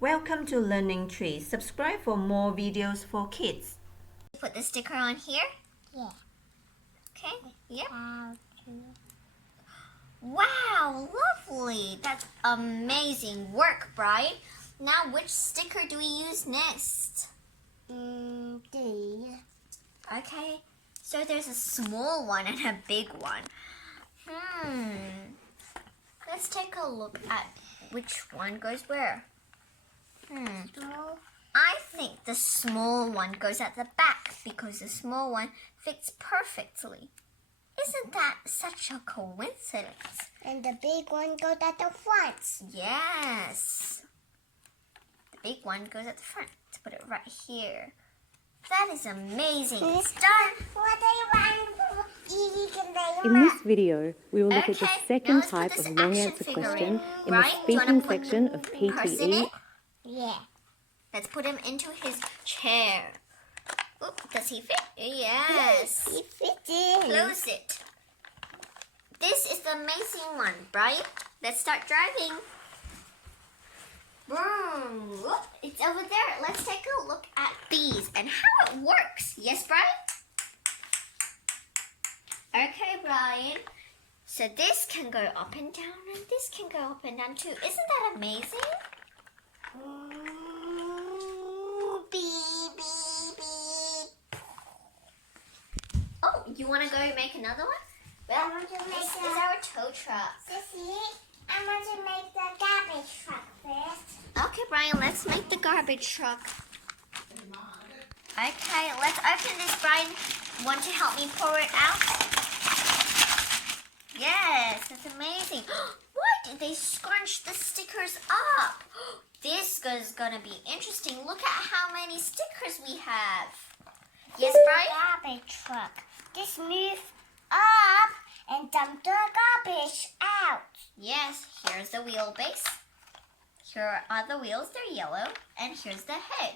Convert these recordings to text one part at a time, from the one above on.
Welcome to Learning Tree. Subscribe for more videos for kids. Put the sticker on here? Yeah. Okay, yep. How to... Wow, lovely. That's amazing work, Brian. Now, which sticker do we use next? These. Okay, so there's a small one and a big one. Let's take a look at which one goes where. Small. I think the small one goes at the back because the small one fits perfectly. Isn't that such a coincidence? And the big one goes at the front. Yes. The big one goes at the front. Let's put it right here. That is amazing. It's done. In this video, we will look at the Okay, now second let's put type this of long action answer figure question in. in the Right? Do you wanna speaking put section of the person in PTE. it? Yeah. Let's put him into his chair. Oop, does he fit? Yes. It fits in. Close it. This is the amazing one, Brian. Let's start driving. Boom. Whoop, it's over there. Let's take a look at these and how it works. Yes, Brian? Okay, Brian. So this can go up and down and this can go up and down too. Isn't that amazing? Beep, beep, beep. Oh, you want to go make another one? I want to make This is our tow truck. Sissy, I want to make the garbage truck first. Okay, Brian, let's make the garbage truck. Okay, let's open this, Brian. Want to help me pour it out? Yes, that's amazing. Why did they scrunch the stickers up? This is going to be interesting. Look at how many stickers we have. Yes, Brian? Garbage truck. Just move up and dump the garbage out. Yes, here's the wheelbase. Here are the wheels, they're yellow. And here's the head.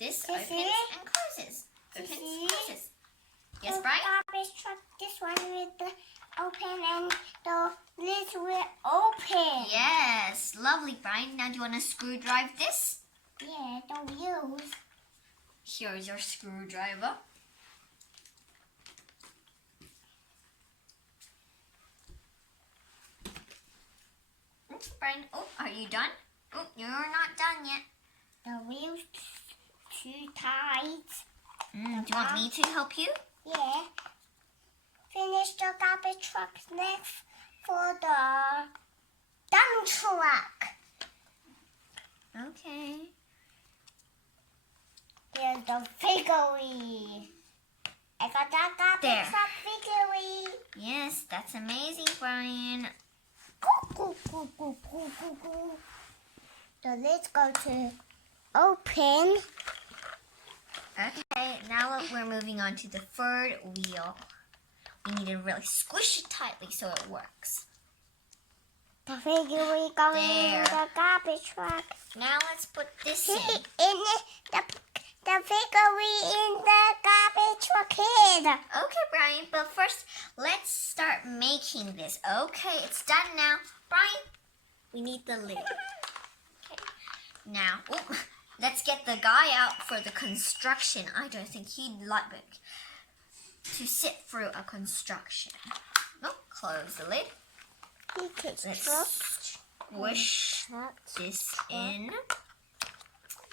This Sissy? opens and closes. Opens, Sissy? closes. Yes, The Brian? garbage truck, this one with the open and the lids will open. Yes, lovely, Brian. Now do you want to screw drive this? Yeah, don't use. Here's your screwdriver. Brian, oh, are you done? Oh, you're not done yet. The wheels too tight. Do you want me to help you? Yeah. Finish the garbage truck next for the dump truck. Okay. Here's the figurine. I got that garbage There. truck figurine. Yes, that's amazing, Brian. So let's go to open. Okay, now we're moving on to the third wheel. We need to really squish it tightly so it works. The figurine going There. in the garbage truck. Now let's put this In in. the figurine in the garbage truck here. Okay, Brian, but first, let's start making this. Okay, it's done now. Brian, we need the lid. Okay, now, let's get the guy out for the construction. I don't think he'd like it to sit through a construction. Oh, close the lid. He takes Let's truck. squish this in.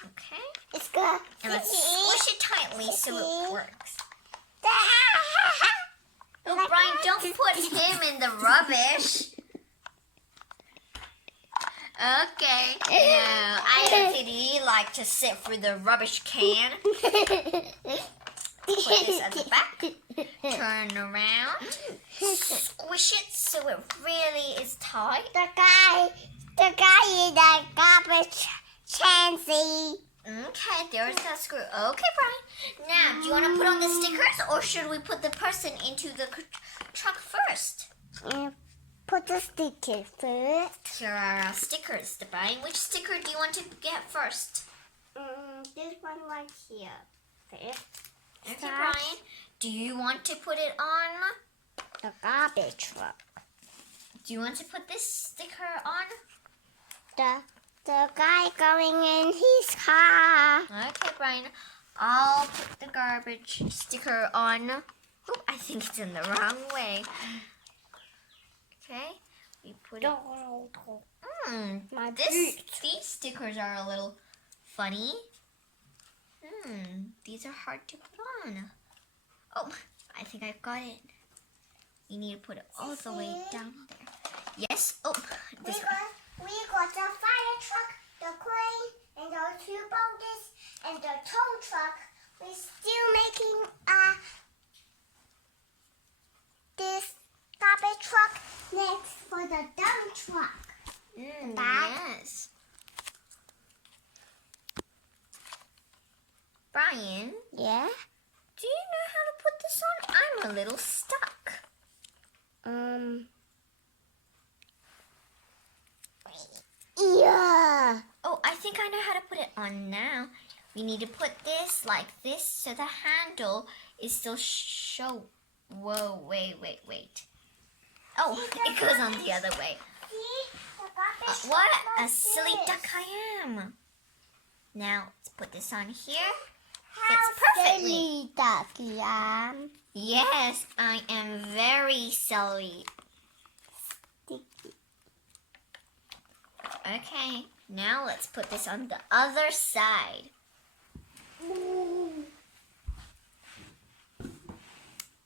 Okay, It's good. and let's squish it tightly so it works. Oh, Brian, don't put him in the rubbish. Okay. No, I don't think he like to sit through the rubbish can. Put this at the back. Turn around. Squish it so it really is tight. The guy in the garbage chancy. Okay, there's that screw. Okay, Brian. Now, do you want to put on the stickers or should we put the person into the truck first? Put the sticker first. Here are our stickers. Brian, which sticker do you want to get first? This one right here. First. Okay, Brian. Do you want to put it on? The garbage truck. Do you want to put this sticker on? The guy going Brian. I'll put the garbage sticker on. Oh, I think it's in the wrong way. Okay, we put it. These stickers are a little funny. These are hard to put on. Oh, I think I've got it. You need to put it all the way down there. Yes. Oh, this one. We got the fire truck, the crane, and the 2 boats, and the tow truck. We're still making this garbage truck next for the dump truck. Yes. Brian, Yeah? do you know how to put this on? I'm a little stuck. Yeah. Oh, I think I know how to put it on now. We need to put this like this so the handle is still Whoa, wait. Oh, it goes on the other way. See? The garbage What truck a like silly this. duck I am. Now, let's put this on here. How Fits perfectly. silly duck I am. Yes, I am very silly. Okay, now let's put this on the other side.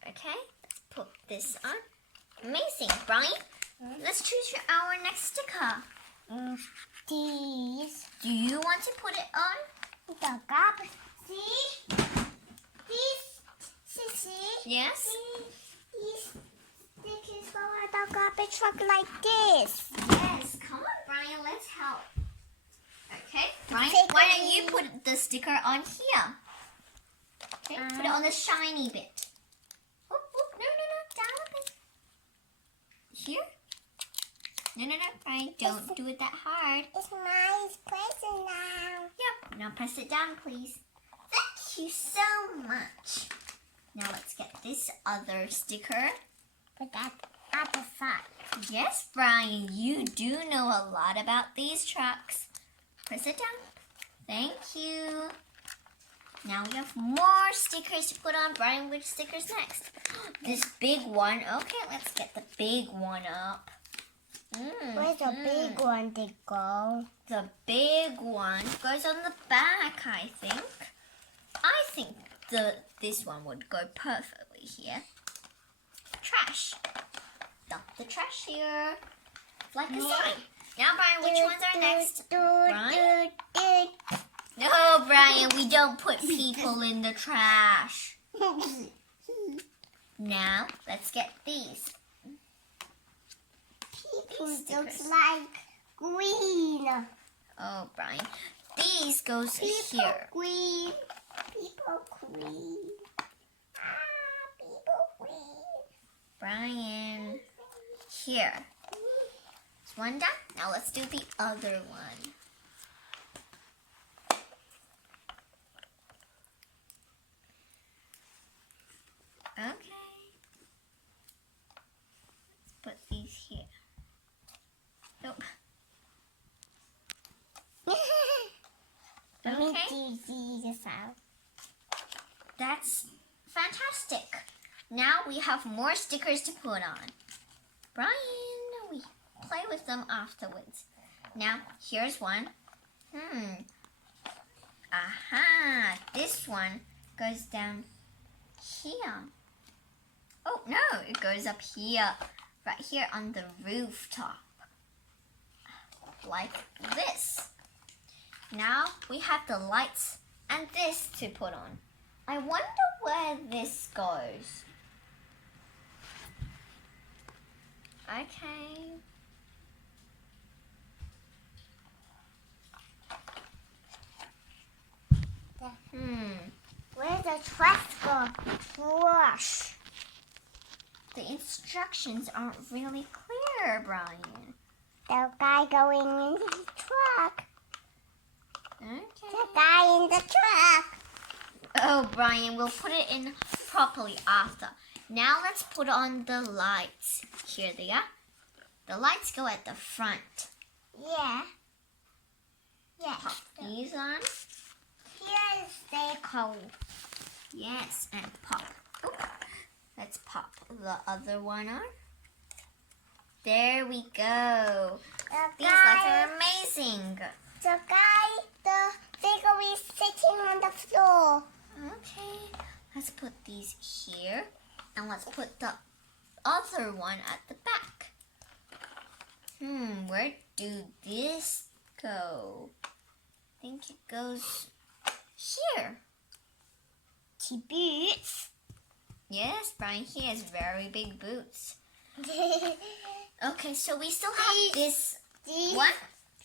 Okay, let's put this on. Amazing, Brian. Let's choose our next sticker. These. Do you want to put it on? The garbage. See? See? Yes? These stickers for the garbage truck like this. Yes, come on, Brian, let's help. Okay, Brian, Take why it don't you put the sticker on here? Okay, put it on the shiny bit. Oop, oop, no, down a bit. Here? No, Brian, don't do it that hard. It's my present now. Yep, now press it down, please. Thank you so much. Now let's get this other sticker. Put that at the side. Yes, Brian, you do know a lot about these trucks. Press it down. Thank you. Now we have more stickers to put on. Brian, which sticker's next? This big one. Okay, let's get the big one up. Where's the big one to go? The big one goes on the back, I think. I think this one would go perfectly here. Trash. Dump the trash here. Like a sign. Now, Brian, which ones are next? Brian? No, Brian, we don't put people in the trash. Now, let's get these. People looks like green. Oh, Brian. These goes People here. green. People green. People green. Brian. Here. It's one done. Now let's do the other one. Okay. Let's put these here. Nope. Let me Okay. do this out. That's fantastic. Now we have more stickers to put on. Brian, we play with them afterwards. Now, here's one. Aha, this one goes down here. Oh, no, it goes up here. Right here on the rooftop. Like this. Now we have the lights and this to put on. I wonder where this goes. Okay. Where's the trash go? Trash. The instructions aren't really clear, Brian. The guy going in the truck. Okay. The guy in the truck. Oh, Brian, we'll put it in properly after. Now let's put on the lights. Here they are. The lights go at the front. Yeah. Yeah. Pop these on. Here's stay cold. Yes, and pop. Oh, let's pop the other one on. There we go. These lights are amazing. The figure is sitting on the floor. Okay, let's put these here. And let's put the other one at the back. Where do this go? I think it goes here. The boots. Yes, Brian, he has very big boots. Okay, so we still have this one.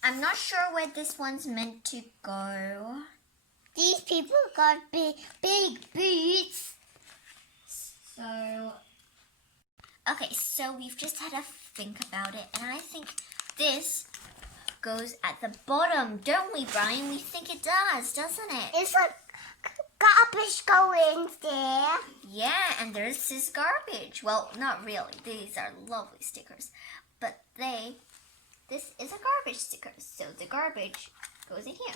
I'm not sure where this one's meant to go. These people got big boots. So, okay, so we've just had to think about it, and I think this goes at the bottom, don't we, Brian? We think it does, doesn't it? It's like garbage going there. Yeah, and there's this garbage. Well, not really. These are lovely stickers, but this is a garbage sticker, so the garbage goes in here.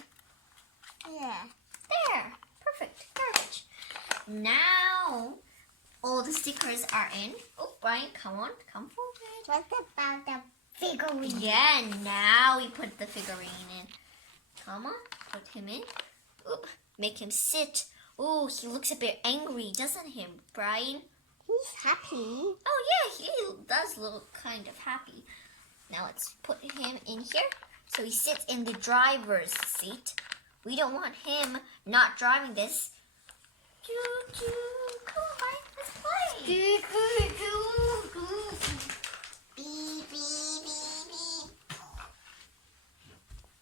Yeah. There, perfect, garbage. Now, all the stickers are in. Oh, Brian, come on, come forward. What about the figurine? Yeah, now we put the figurine in. Come on, put him in. Oop, make him sit. Oh, he looks a bit angry, doesn't he, Brian? He's happy. Oh, yeah, he does look kind of happy. Now let's put him in here so he sits in the driver's seat. We don't want him not driving this. Come on, Brian, let's play. Beep, beep, beep.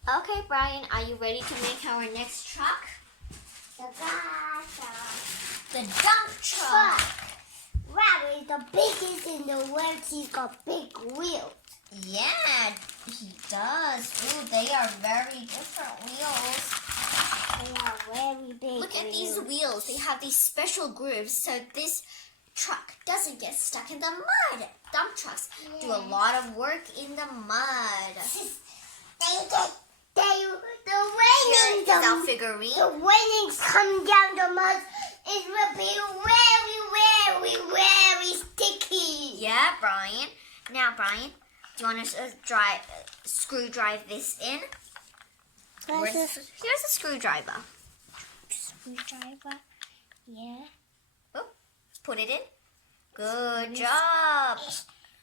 Okay, Brian, are you ready to make our next truck? The dump truck. Wow, he's the biggest in the world. He's got big wheels. Yeah, he does. Ooh, they are very different wheels. They are very big. Look at these wheels. They have these special grooves so this truck doesn't get stuck in the mud. Dump trucks do a lot of work in the mud. Here is our figurine. The winnings come down the mud. It will be very sticky. Yeah, Brian. Now, Brian, do you want to screw drive this in? Here's a screwdriver. Screwdriver. Yeah. Oh, put it in. Good job.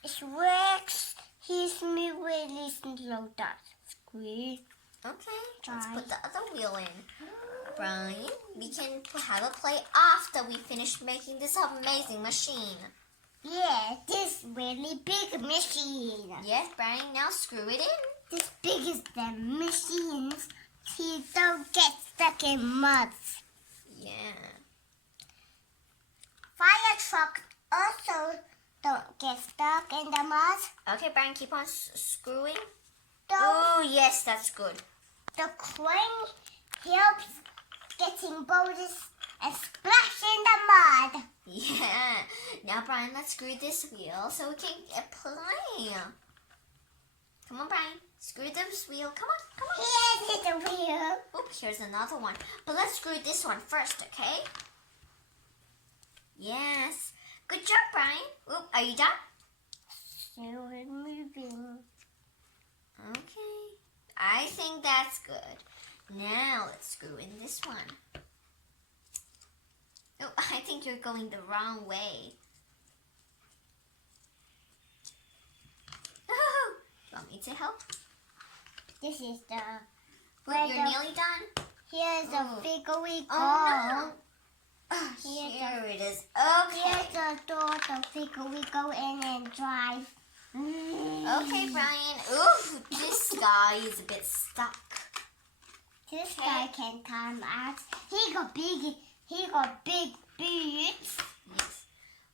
It works. He's really slow down. Squeeze. Okay, let's put the other wheel in. Brian, we can have a play after we finish making this amazing machine. Yeah, this really big machine. Yes, Brian, now screw it in. This big is the machines. He don't get stuck in mud. Yeah. Fire truck also don't get stuck in the mud. Okay, Brian, keep on screwing. The, Oh, yes, that's good. the crane helps getting boulders and splash in the mud. Yeah. Now, Brian, let's screw this wheel so we can play. Come on, Brian. Screw this wheel. Come on. Here's the wheel. Oops, here's another one. But let's screw this one first, okay? Yes. Good job, Brian. Oop, are you done? Still moving. Okay. I think that's good. Now let's screw in this one. Oh, I think you're going the wrong way. Oh, want me to help? This is the. Wait, you're nearly done? Here's the Oh. figurine. Oh, no. Here's Here it is. Okay. Here's the door. The figurine go in and drive. Okay, Brian. Ooh, this guy is a bit stuck. This guy can come out. He got big boots. Yes.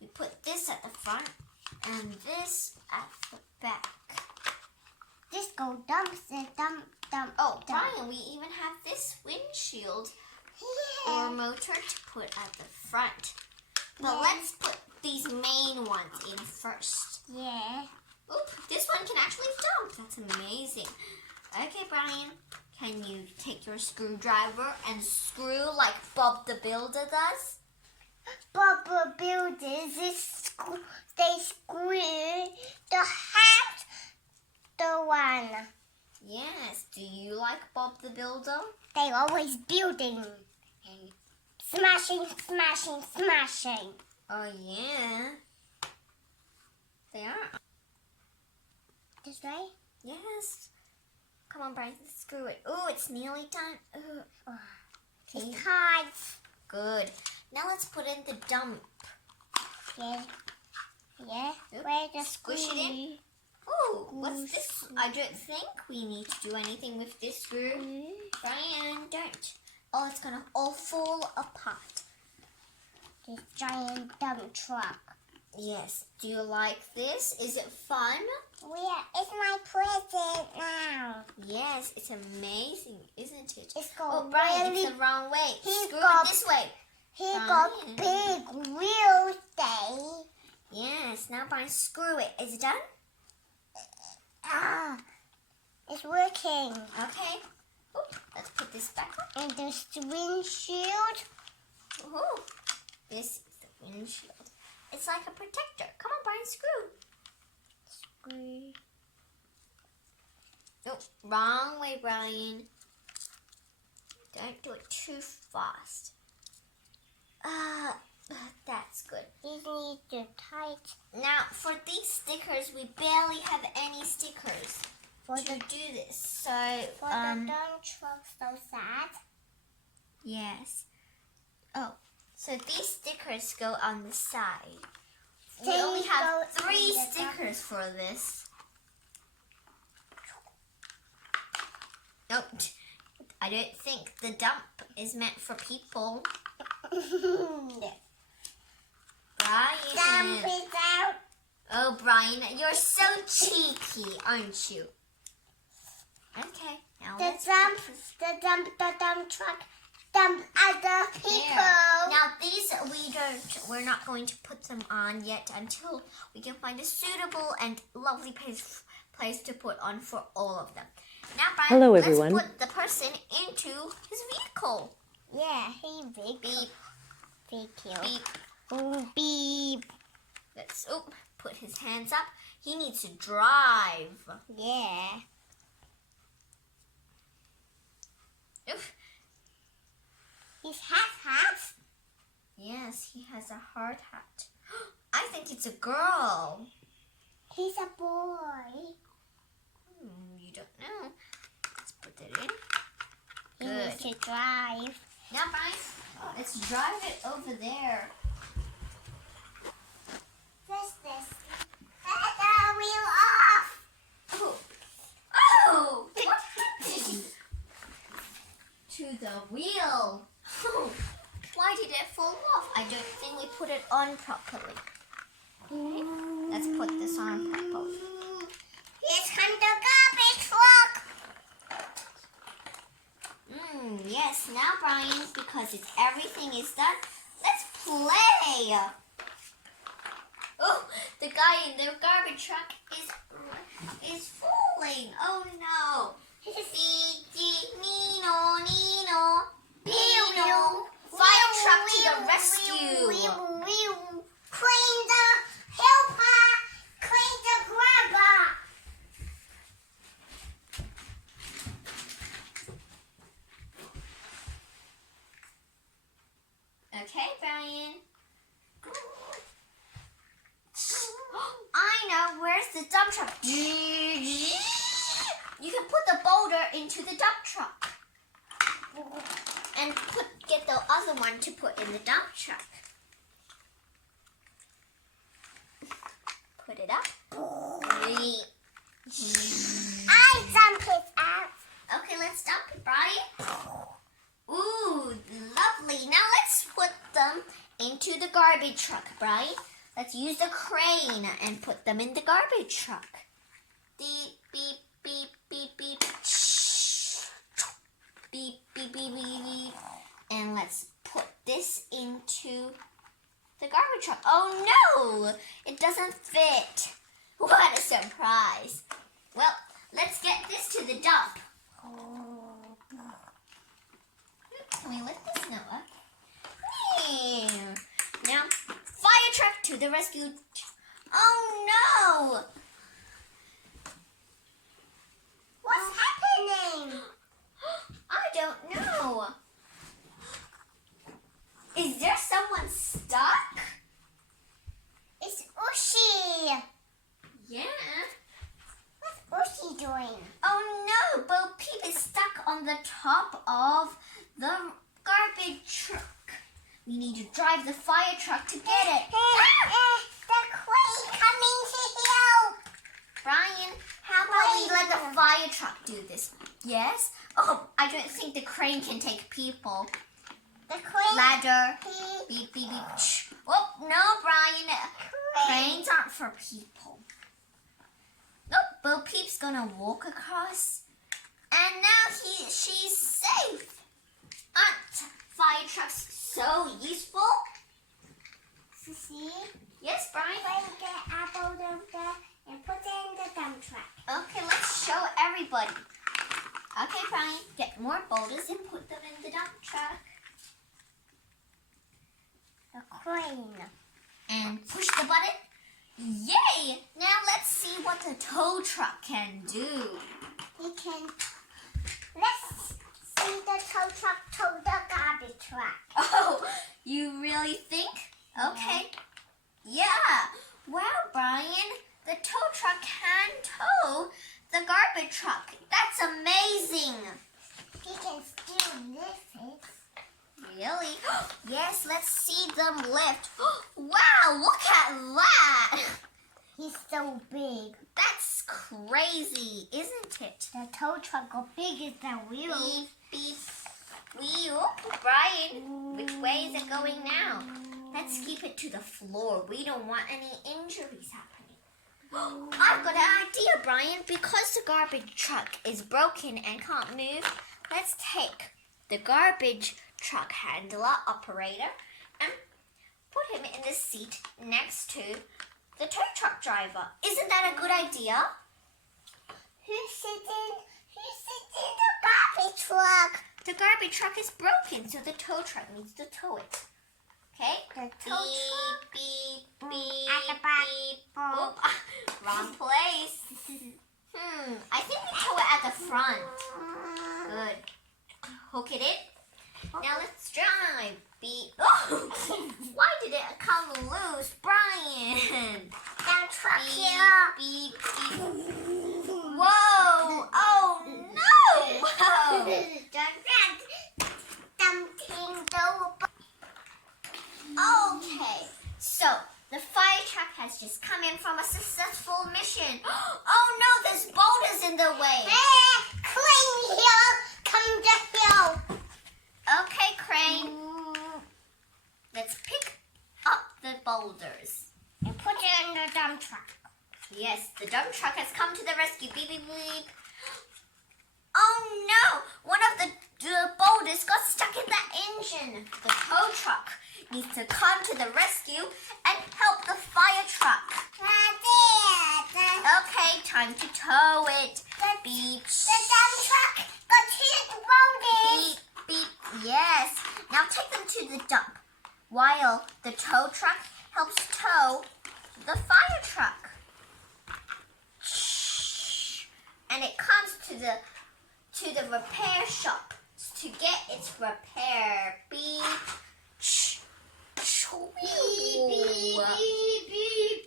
We put this at the front and this at the back. This go dump. Oh, dump. Brian, we even have this windshield Yeah. or motor to put at the front. But Yeah. let's put these main ones in first. Yeah. Oop, this one can actually jump. That's amazing. Okay, Brian, Can you take your screwdriver and screw like Bob the Builder does? Bubble builders, they screw the house, the one. Yes. Do you like Bob the Builder? They always building. Smashing, smashing, smashing. Oh, yeah. They are. This way? Yes. Come on, Brian. Screw it. Oh, it's nearly done. Ooh. Okay. It's tight. Good. Now let's put in the dump. Yeah. Yeah. Oop. Where's the Squish it in. screw? Oh, what's this? I don't think we need to do anything with this screw. Brian, don't. Oh, it's gonna all fall apart. This giant dump truck. Yes. Do you like this? Is it fun? Yeah, it's my present now. Yes, it's amazing, isn't it? It's Oh, got Brian, really, it's the wrong way. He's Screw got- it this way. he got Brian. big wheels there. Yes, now Brian, screw it. Is it done? Ah, it's working. Okay. Oh, let's put this back on. And the windshield. Oh, this is the windshield. It's like a protector. Come on, Brian, screw. Screw. Oh, wrong way, Brian. Don't do it too fast. That's good. These need to tight Now, for these stickers, we barely have any stickers for to the do this. So, for the dump truck. So sad. yes. Oh, so these stickers go on the side. We They only have go 3 in the dump. stickers for this. Nope. I don't think the dump is meant for people. Brian. Dump it out. Oh, Brian, you're so cheeky, aren't you? Okay, now The let's dump, put this the dump truck, dump other people. there. Now these we're not going to put them on yet until we can find a suitable and lovely place to put on for all of them. Now, Brian, Hello, let's everyone. put the person into his vehicle. Yeah, he big. Beep, Beep. beep. Oh, beep. Let's put his hands up. He needs to drive. Yeah. Oof. He's half. Yes, he has a hard hat. I think it's a girl. He's a boy. You don't know. Let's put it in. He Good. needs to drive. Now, Brian, let's drive it over there. This. Let the wheel off. Oh, oh! What happened to the wheel? Oh, why did it fall off? I don't think we put it on properly. Okay, let's put this on properly. He's on the garbage truck. Yes, now Brian, because everything is done, let's play. Oh, the guy in the garbage truck is falling. Oh no. Nino. Fire truck to the rescue. Clean the helper. Clean the grabber. Okay, Brian. I know, where's the dump truck? You can put the boulder into the dump truck. And get the other one to put in the dump truck. Put it up. I dump it out. Okay, let's dump it, Brian. Ooh, lovely. Now let's put them into the garbage truck, Brian. Let's use the crane and put them in the garbage truck. Beep, beep, beep, beep, beep. Beep, beep, beep, beep, beep. And let's put this into the garbage truck. Oh no, it doesn't fit. What a surprise. Well, let's get this to the dump. the rescue. Oh no! What's happening? I don't know. Is there someone stuck? It's Ushi. Yeah. What's Ushi doing? Oh no, Bo Peep is stuck on the top of the garbage truck. We need to drive the fire truck to get it. The queen coming to help. Brian, how about we let the fire truck do this? Yes? Oh, I don't think the crane can take people. The queen. Ladder. Beep, beep, beep. Shh. Oh, no, Brian. Cranes aren't for people. Nope, Bo Peep's gonna walk across. And now she's safe. Aren't fire trucks so useful? See? Yes, Brian? Queen, get apple over there and put it in the dump truck. Okay, let's show everybody. Okay, Brian, get more boulders and put them in the dump truck. The queen. And push the button. Yay! Now let's see what the tow truck can do. We can. Let's see the tow truck tow the garbage truck. Oh, you really think? Okay. Yeah. Wow, Brian, the tow truck can tow the garbage truck. That's amazing. We can still lift it. Really? Yes, let's see them lift. Wow, look at that. He's so big. That's crazy, isn't it? The tow truck got big as the wheel. Beep, beep. Wheel. Brian, which way is it going now? Let's keep it to the floor. We don't want any injuries happening. I've got an idea, Brian. Because the garbage truck is broken and can't move, let's take the garbage truck handler operator and put him in the seat next to the tow truck driver. Isn't that a good idea? Who's sitting in the garbage truck? The garbage truck is broken, so the tow truck needs to tow it. Okay? The tow truck. Beep, beep, At the back. beep. Oop, wrong place. I think we tow it at the front. Good. Hook it in. Now let's drive. Beep. Oh, why did it come loose, Brian? The truck Beep, here. beep, beep. Whoa! Oh no! Whoa! Okay, so the fire truck has just come in from a successful mission. Oh no, there's boulders in the way. Hey, Crane here. Come to help. Okay, Crane. Let's pick up the boulders. And put it in the dump truck. Yes, the dump truck has come to the rescue. Beep, beep, beep. Oh no! One of the boulders got stuck in the engine. The tow truck needs to come to the rescue and help the fire truck. Okay, time to tow it. Beep. The dump truck got hit boulders. Beep, beep. Yes. Now take them to the dump while the tow truck helps tow the fire truck. Shh. And it comes to the repair shop to get its repair. Beep. Shh. Beep, beep, beep, beep.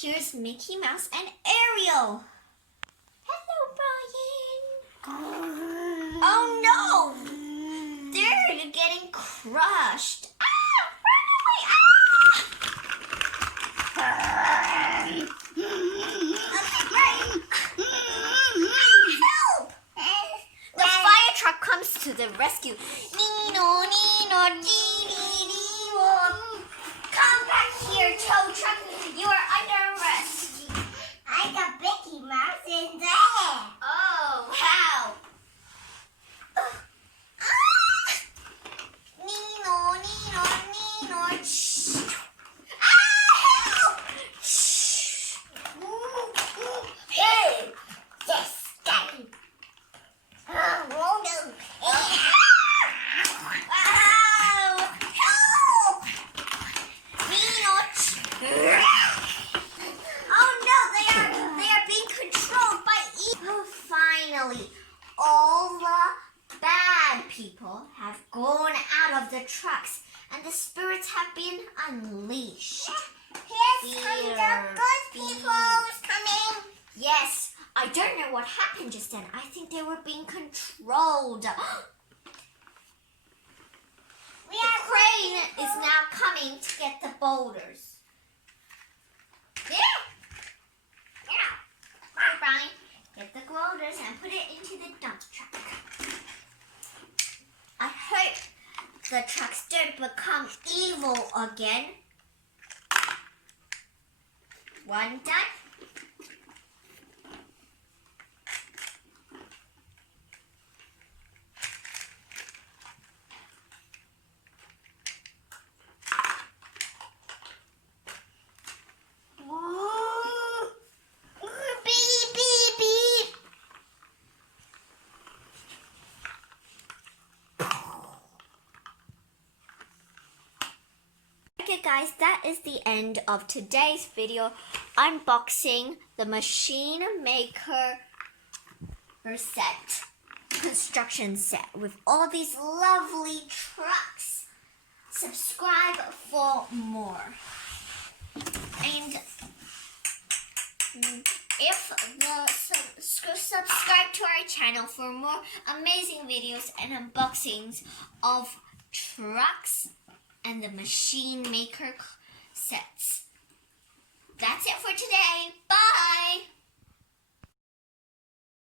Here's Mickey Mouse and Ariel. Hello, Brian. Oh no! They're getting crushed. Run away! Okay, Brian. rescue. Nino, Nino, dee, dee, dee, whoa. Come back here, tow truck. You are under arrest. I got Mickey Mouse in there. Oh, wow. Nino, Nino, Nino. Shh. Help! Shh. Hey. This guy. Oh, no. Wow! Help! Nino! Oh no, they are being controlled by evil. Oh, finally, all the bad people have gone out of the trucks, and the spirits have been unleashed. Here's some of the good people's coming. Yes, I don't know what happened just then. I think they were being controlled. We The are crane good people. is now coming to get the boulders. Yeah. Here, Brian, get the boulders and put it into the dump truck. I hope the trucks don't become evil again. One done. Beep, beep, beep. Okay guys, that is the end of today's video unboxing the machine maker set, construction set with all these lovely trucks. Subscribe for more. And if subscribe to our channel for more amazing videos and unboxings of trucks and the machine maker sets. That's it for today. Bye!